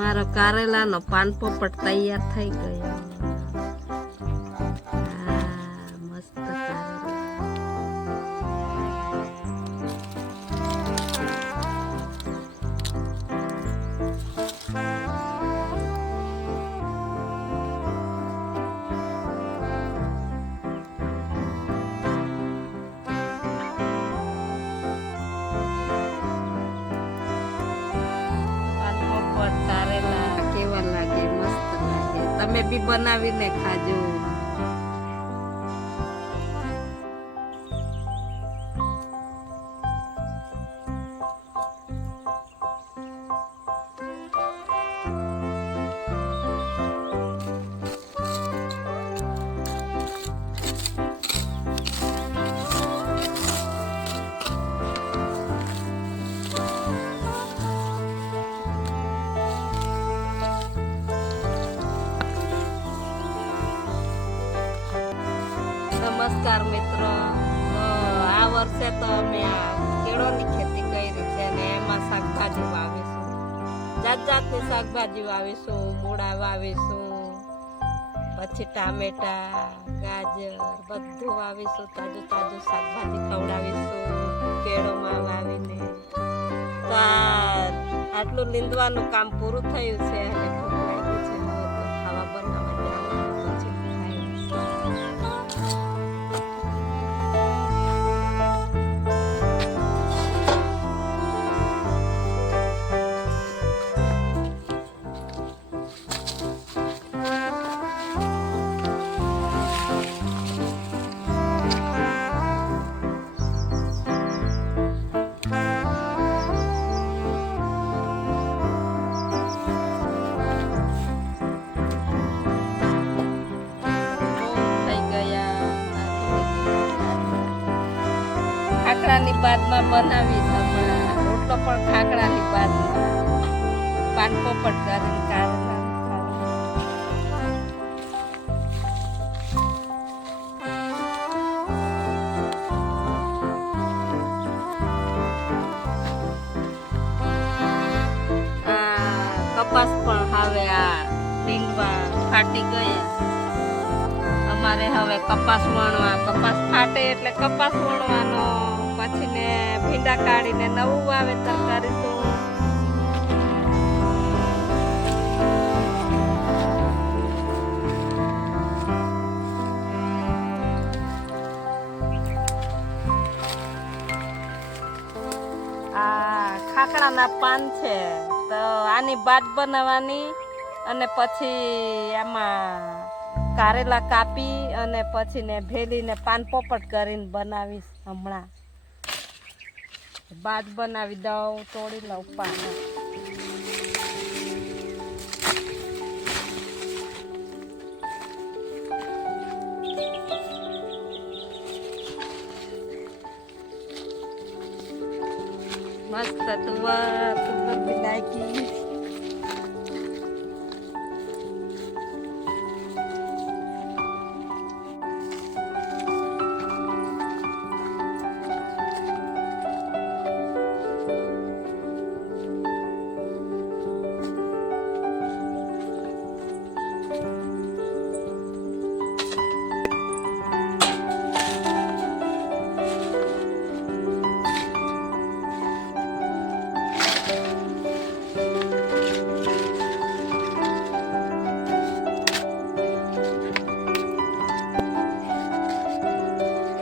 મારો કારેલાનો પાન પોપટ તૈયાર થઈ ગયો. મસ્ત કારેલા. કારેલા કેવા લાગે? મસ્ત લાગે. તમે બી બનાવીને ખાજો. નમસ્કાર મિત્રો. આ વર્ષે તો અમે આ કેળોની ખેતી કરી છે અને એમાં શાકભાજી વાવીશું. જાત જાતની શાકભાજી વાવીશું. મૂળા વાવીશું, પછી ટામેટા, ગાજર બધું વાવીશું. તાજું તાજું શાકભાજી ખવડાવીશું કેળોમાં વાવીને. તો આટલું લીંદવાનું કામ પૂરું થયું છે અને ભૂખ લાગી છે. હવે તો ખાવા બનાવવા જવાનું પછી ખાખરાની બાદમાં બનાવી હમણાં રોટલો પણ ખાખરાની બાદમાં પાન પોપટ કરીને કારેલા કપાસ પણ હવે આ ડીંડવા ફાટી ગયા. અમારે હવે કપાસ વણવા, કપાસ ફાટે એટલે કપાસ વણવાનો, પછી ને ભીંડા કાઢીને નવું વાવેતર કરીશું. આ ખાખરાના પાન છે તો આની બાદ બનાવવાની અને પછી આમાં કારેલા કાપી અને પછી ને ભેલીને પાન પોપટ કરીને બનાવીશ. હમણાં બાદ બનાવી દઉં, તોડી લઉં પાન. મસ્ત તુવર લાગી.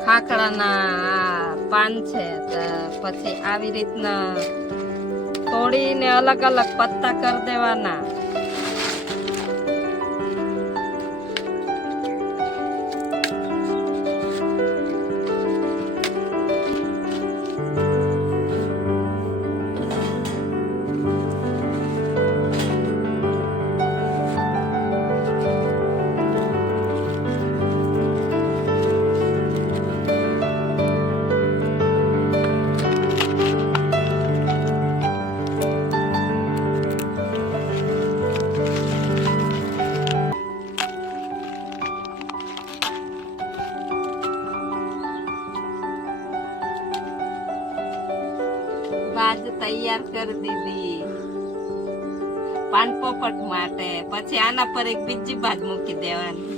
ખાખરાના પાન છે તો પછી આવી રીતના તોડીને અલગ અલગ પત્તા કરી દેવાના. बाज तैयार कर दीदी. પાન પોપટ માટે. પછી આના પર એક બીજી બાજ મૂકી દેવાની.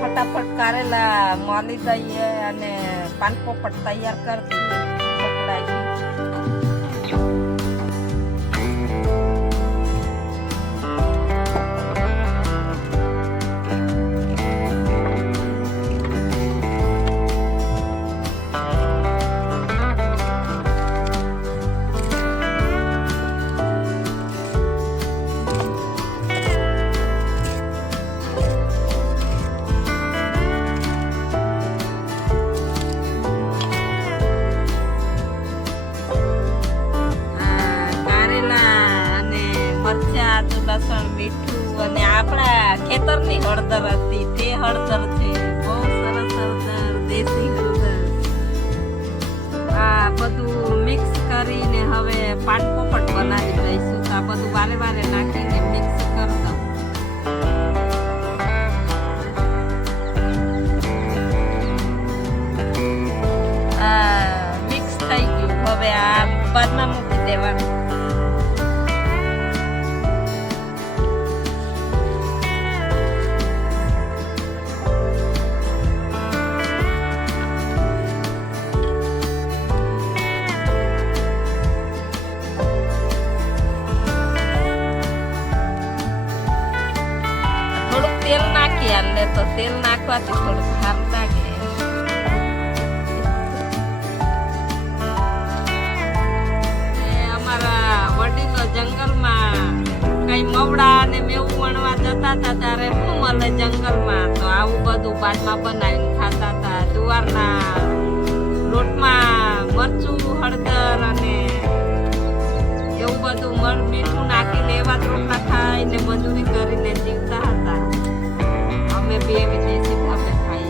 ફટાફટ કારેલા મોલી દઈએ અને પાન પોપટ તૈયાર કરી દઈએ. લસણ મીઠું અને આપણા ખેતરની હળદર હતી તે હળદર છે. બહુ સરસ હળદર, દેશી હળદર. આ બધું મિક્સ કરીને હવે પાન પોપટ બનાવી દઈશું. આ બધું વારે વારે નાખીને મિક્સ કરતા મિક્સ થઈ ગયું. હવે આ બાદમાં મૂકી દેવાનું. તેલ નાખી આલે તો તેલ નાખવાથી થોડું સારું લાગે. અમારા વડીલો જંગલમાં કઈ મવડા ને મેવું વણવા જતા હતા ત્યારે શું મળે જંગલમાં, તો આવું બધું બાજમાં બનાવીને ખાતા હતા. જુવારના રોટમાં મરચું, હળદર અને એવું બધું મીઠું નાખીને એવા જ રોટલા ખાઈને મજૂરી કરીને જીવતા હતા. અમે બી એવી દેશી ભાવે ખાઈએ.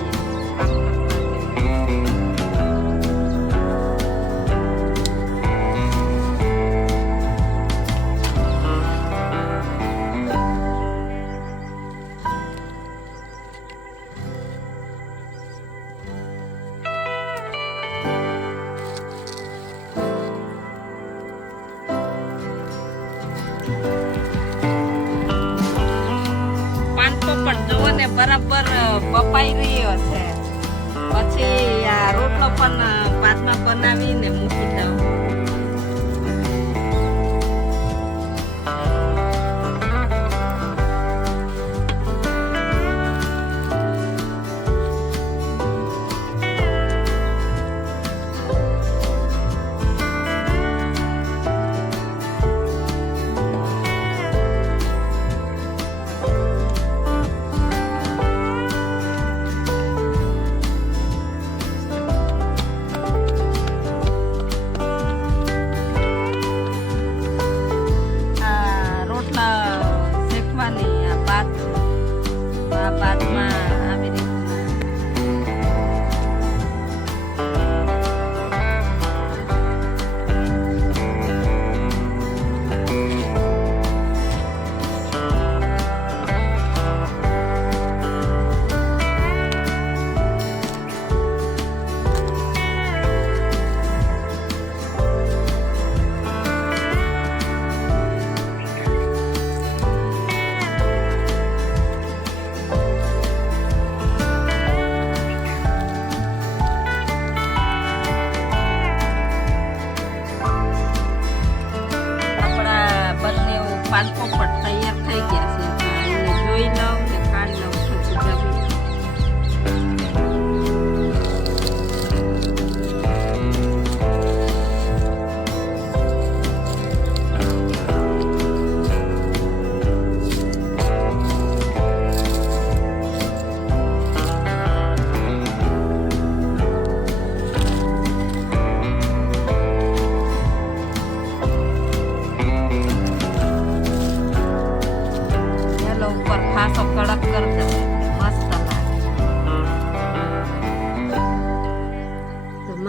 બરાબર બપાઈ રહ્યો છે. પછી આ રોટલો પણ પાતમાં બનાવીને મૂકી દઉં.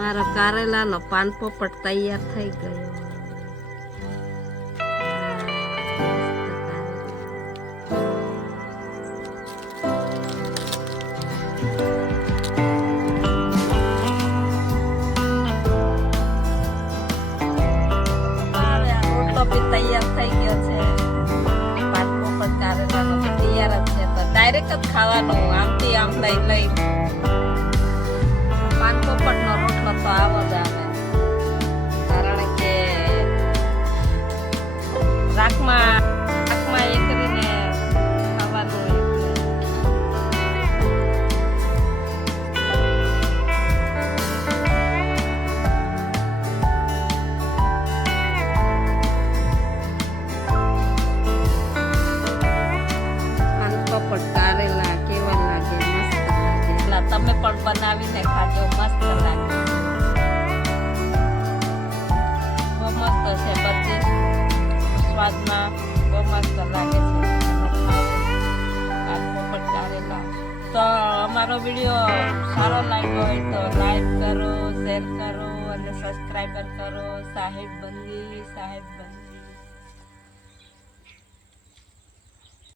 મારો કારેલાનો પાન પોપટ તૈયાર થઈ ગયો. રોટલો બી તૈયાર થઈ ગયો છે. પાન પોપટ કારેલાનો બી તૈયાર જ છે, તો ડાયરેક્ટ જ ખાવાનું આમથી આમ લઈ પાન પોપટનો રોટલો તો આવો જ આવે, કારણ કે રાખમાં એ કરીને ખાવાનું. પાન પોપટ કારેલા કેવા લાગે? મસ્ત લાગે. તમે પણ બનાવીને ખાજો, મસ્ત લાગે. બહુ મસ્ત છે, બધી સ્વાદમાં બહુ મસ્ત લાગે છે. પાન પોપટ કારેલા. તો અમારો વિડીયો સારો લાગ્યો હોય તો લાઈક કરો, શેર કરો અને સબસ્ક્રાઈબર કરો. સાહેબ બંદી.